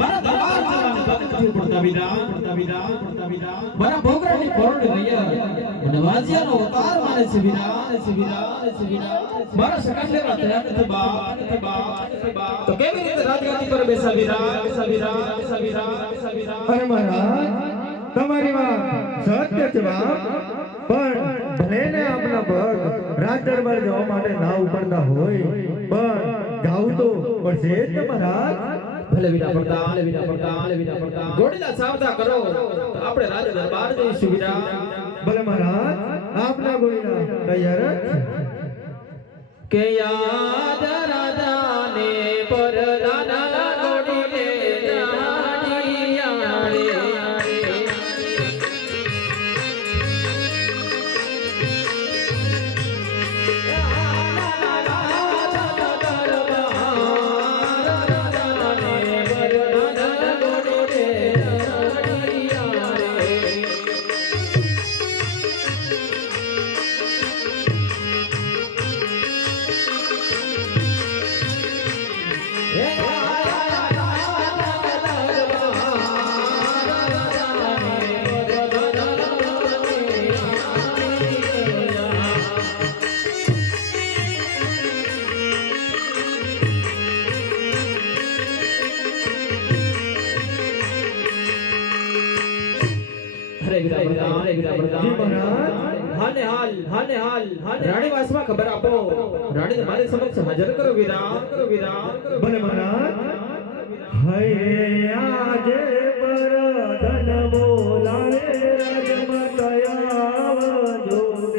મારા દરબાર જવાની તક નથી પડતા વિના મારા ભોગરાની કોરડ રહ્યા મને વાજિયાનો અવતાર માને છે વિના મારા સકાશેવા તૈયાર નથી બા તો કેવી રીતે રાજગાદી પર બેસા વિના અરે મહારાજ તમારી વાત સત્ય છે બાપ પણ ભલે ને આપણા ભક્ત રાજ દરબાર જવા માટે ના ઉપડતા હોય પણ જાવું તો પડશે જ ને મહારાજ ભલે વિના પડતા ઘોડીલા સાવધા કરો તો આપણે રાજ દરબાર જઈશું વિના ભલે મહારાજ આપના ગોળીના તૈયાર જ કે યાદ રાજાને પરદાના ગોડીલે જાડિયા રે રાણીવાસમાં ખબર આપો રાણી તમારી સમક્ષ હાજર કરો વીરા ભલે મહારાજ હૈ આજે પરધન બોલાવે રાજમતયા જોડે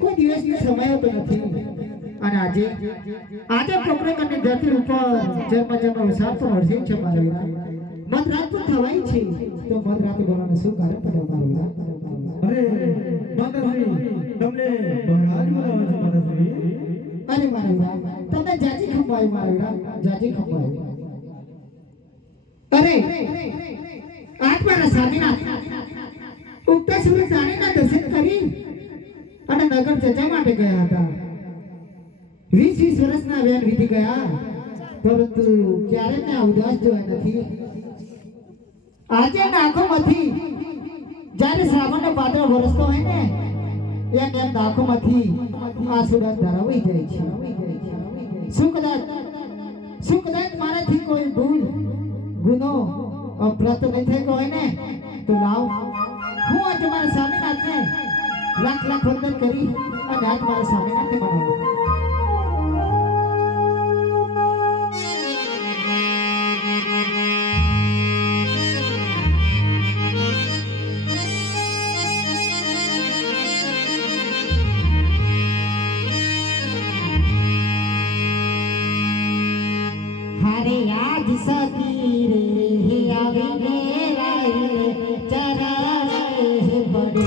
કોઈ દિવસની સમય તો નથી અને આજે પ્રોગ્રામની ધરતી ઉપર જન્મ વરસાદ તો વરસે છે મારા વીરા મધરાત તો થવાય છે તો મધરાત બોલવાનું શું કારણ પડે મારા વીરા અરે માતાશ્રી તમને મહારાજ બોલાવે છે માતાશ્રી અરે મારા વીરા તમને જાજી ખપાય મારા વીરા જાજી ખપાય અરે આજ મારા સ્વામીનાથ ઉગતા સૂરજ રાણીના દર્શન કરી અને નગર જજા માટે ગયા હતા 20 વર્ષના વેન વીતી ગયા પરંતુ ક્યારે મેં ઉદાસ જોયા નથી આજે નાખોમાંથી જ્યારે શ્રાવણનો પાદર વરસતો હોય ને એમ આંખોમાંથી આંસુડા ધરાવાઈ જાય છે શું કદાચ મારાથી કોઈ ભૂલ ગુનો અપરાધ નહીં થઈ ગયો હોય ને તો લાવ હું આ તમારા સ્વામીનાથને લાખ લાખ વંદન કરી અને આજ મારા સ્વામીનાથને મનાવું. હારે આજ સતી રે આવીને રાઈ ચરણ પડે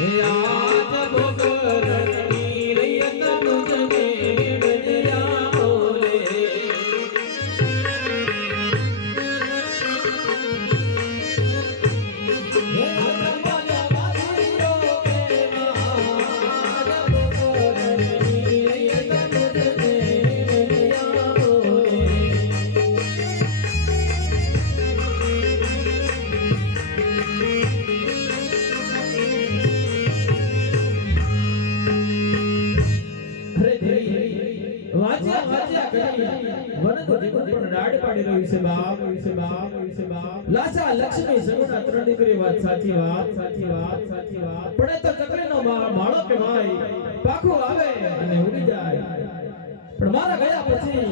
હે આજ ભોગરણની રૈયા મુજને બદલ્યા બોલે હે તમારા વાદળીઓ આજ ભોગરણની રૈયા મુજને બદલ્યા બોલે અરે દેવી વાજ્યા વાજ્યા કરી વનકો જીવન પણ રાડ પાડી રહ્યું છે બાપ લાસા લક્ષ્મી સગુણા ત્રણ દીકરી વાત સાચી વાત પણ એ તો ચકલીનો માળો કે ભાઈ પાખું આવે અને ઉડી જાય પણ મારા ગયા પછી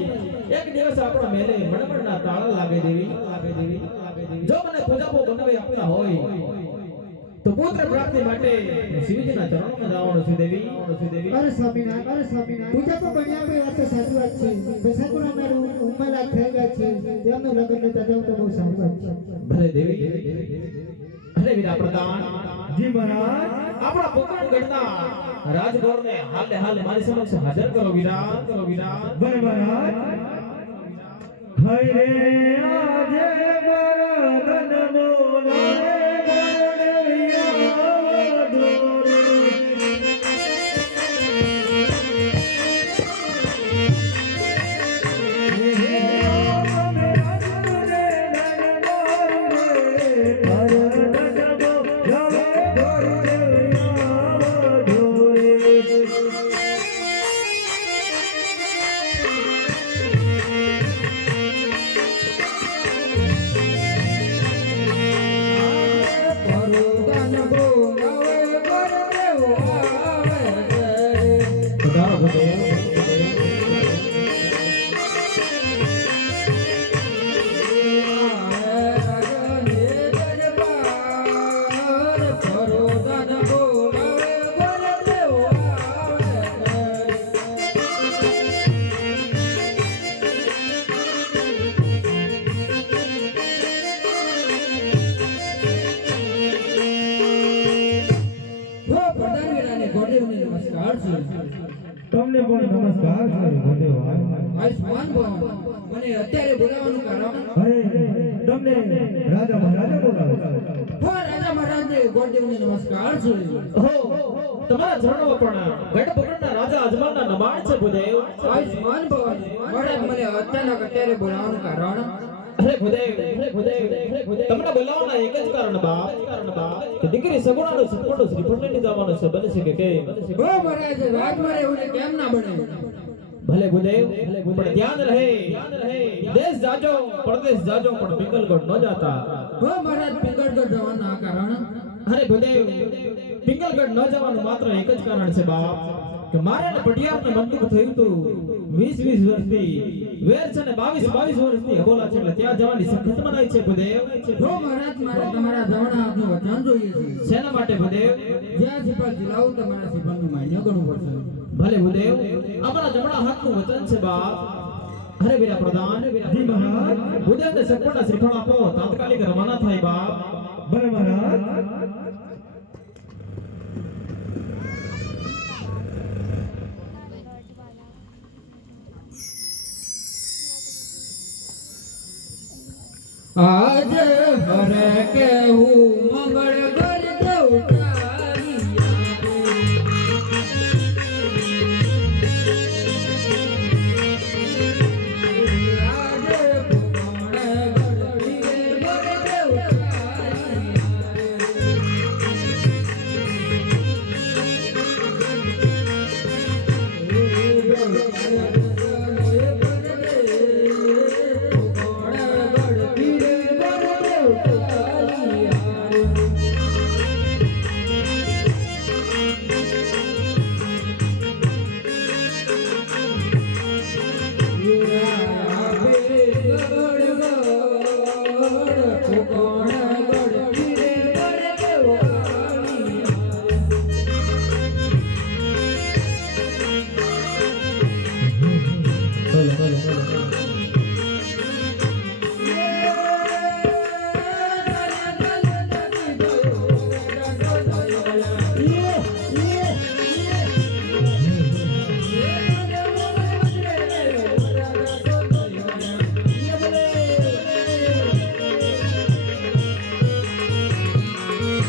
એક દિવસ આપણા મેલે મણમણના તાળા લાગે દેવી જો મને પૂજાપો બનાવી આપતા હોય તો પુત્ર પ્રાપ્તિ માટે શિવજીના ચરણોમાં જવાનું છે દેવી અરે સ્વામિનારાયણ પૂજા તો બન્યા કોઈ વાત તો સાચી વાત છે બેસાકુર અમારું ઉંમર થઈ ગયા છે તેમનું લગ્ન લેતા જાવ તો બહુ સારી વાત છે ભલે દેવી અરે વીરા પ્રધાન જી મહારાજ આપણા પોકરણગઢના રાજગોરને હાલે મારી સમક્ષ હાજર કરો વીરા ભલે મહારાજ હૈ રે આજે વરદન બોલાવે તમને પણ નમસ્કાર છે ધન્યવાદ આયુષ્માન ભવ મને અત્યારે બોલાવવાનું કારણ અરે તમને રાજા મહારાજા બોલાવે છે હો રાજા મહારાજને ગોળદેવને નમસ્કાર છે હો તમારા ચરણો પણ ગઢ પકડના રાજા અજમાનના નમાણ છે ભુદેવ આયુષ્માન ભવ મહારાજ મને અચાનક અત્યારે બોલાવવાનું કારણ અરે ભુદેવ તમને બોલાવવાના એક જ કારણ બાપ કે દીકરી સગુણાનો સપોટો શ્રીફળ લઈને જવાનો છે બને છે કે કેમ હો મહારાજ રાજમારે એવું કેમ ના બને ભલે ભુદેવ પણ ધ્યાન રહે દેશ જાજો પરદેશ જાજો પણ પિંગલગઢ ન જાતા હો મહારાજ પિંગળગઢ જવાના આ કારણ અરે ભુદેવ પિંગલગઢ ન જવાનું માત્ર એક જ કારણ છે બાપ કે મારે ને પટિયારને બંદૂક થયું તું 20 વર્ષથી વેર છે ને 22 વર્ષથી અબોલા છે એટલે ત્યાં જવાની સખત મનાઈ છે ભુદેવ હો મહારાજ મારે તમારા જવાના આપનું વચન જોઈએ છે શેના માટે ભુદેવ જ્યાં સિપાલ જિલ્લાઓ તમારા સિપાલનું માન્ય કરવું પડશે ભલે ભુદેવ અમારા જમણા હાથનું વચન છે બાપ અરે વીરા પ્રધાન જી મહારાજ ભુદેવને સગવડના શ્રીફળ આપો તાત્કાલિક રવાના થાય બાપ ભલે મહારાજ આજ હરે કેવું મંગળ